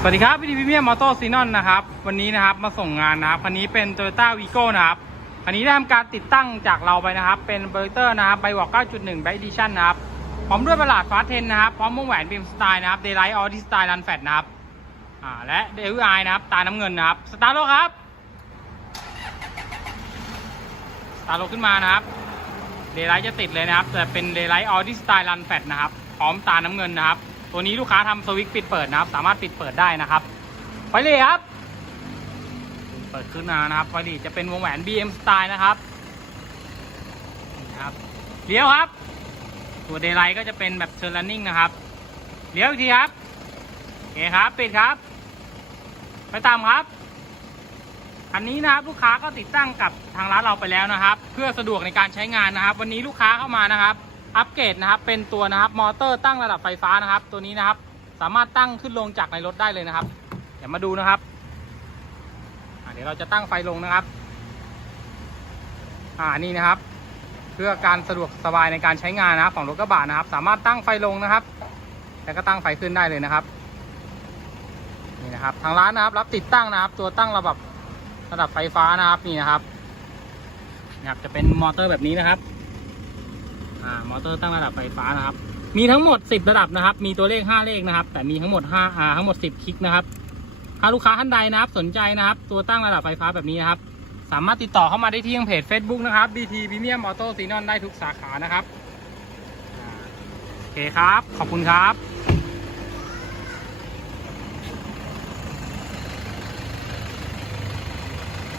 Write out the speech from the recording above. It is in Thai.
สวัสดีครับวิดีพิเมียมอเตอร์ซีนอนนะครับ วันนี้นะครับมาส่งงานนะครับคันนี้เป็น Toyota v i g o นะครับคันนี้ได้ทำการติดตั้งจากเราไปนะครับ เป็นเบอร์เตอร์นะครับไบวอก9.1 b บ e Edition นะครับพร้อมด้วยประหลาดฟ้าเทนนะครับ พร้อมวงแหวนบีมสไตล์นะครับ Daylight All d i s t y l e Run Fat นะครับอ่าและเดวิไอนะครับ ตาน้ำเงินนะครับ สตาร์ทรถครับสตาร์ทรถขึ้นมานะครับเดย์ไลท์จะติดเลยนะครับแต่เป็นเดย์ไลท์ออดี้สไตล์รันแฟตนะครับ พร้อมตาน้ำเงินนะครับ ตัวนี้ลูกค้าทำสวิตช์ปิดเปิดนะครับ สามารถปิดเปิดได้นะครับ ไฟเลีครับ เปิดขึ้นมานะครับ ไฟเลีจะเป็นวงแหวน BM สไตล์นะครับนี่ครับ เลี้ยวครับ ตัวเดย์ไลก็จะเป็นแบบเทอร์ n นนิ่งนะครับ เลี้ยวอีกทีครับโอเคครับปิดครับ ไปตามครับอันนี้นะครับลูกค้าก็ติดตั้งกับทางร้านเราไปแล้วนะครับ เพื่อสะดวกในการใช้งานนะครับ วันนี้ลูกค้าเข้ามานะครับ อัปเกรดนะครับ เป็นตัวนะครับมอเตอร์ตั้งระดับไฟฟ้านะครับ ตัวนี้นะครับ สามารถตั้งขึ้นลงจากในรถได้เลยนะครับ เดี๋ยวมาดูนะครับเดี๋ยวเราจะตั้งไฟลงนะครับ อ่านี่นะครับ เพื่อการสะดวกสบายในการใช้งานนะครับ ของรถกระบะนะครับ สามารถตั้งไฟลงนะครับ แล้วก็ตั้งไฟขึ้นได้เลยนะครับ นี่นะครับ ทางร้านนะครับ รับติดตั้งนะครับ ตัวตั้งระดับระดับไฟฟ้านะครับนี่นะครับนะครับ จะเป็นมอเตอร์แบบนี้นะครับ อ่ามอเตอร์ตั้งระดับไฟฟ้านะครับ มีทั้งหมด 10 ระดับนะครับ มีตัวเลข 5 เลขนะครับ แต่มีทั้งหมด5อ่าทั้งหมด 10 คลิกนะครับถ้าลูกค้าท่านใดนะครับ สนใจนะครับ ตัวตั้งระดับไฟฟ้าแบบนี้นะครับ สามารถติดต่อเข้ามาได้ที่ทางเพจ Facebook นะครับ BT Premium Auto s e n o n ได้ทุกสาขานะครับโอเคครับ ขอบคุณครับ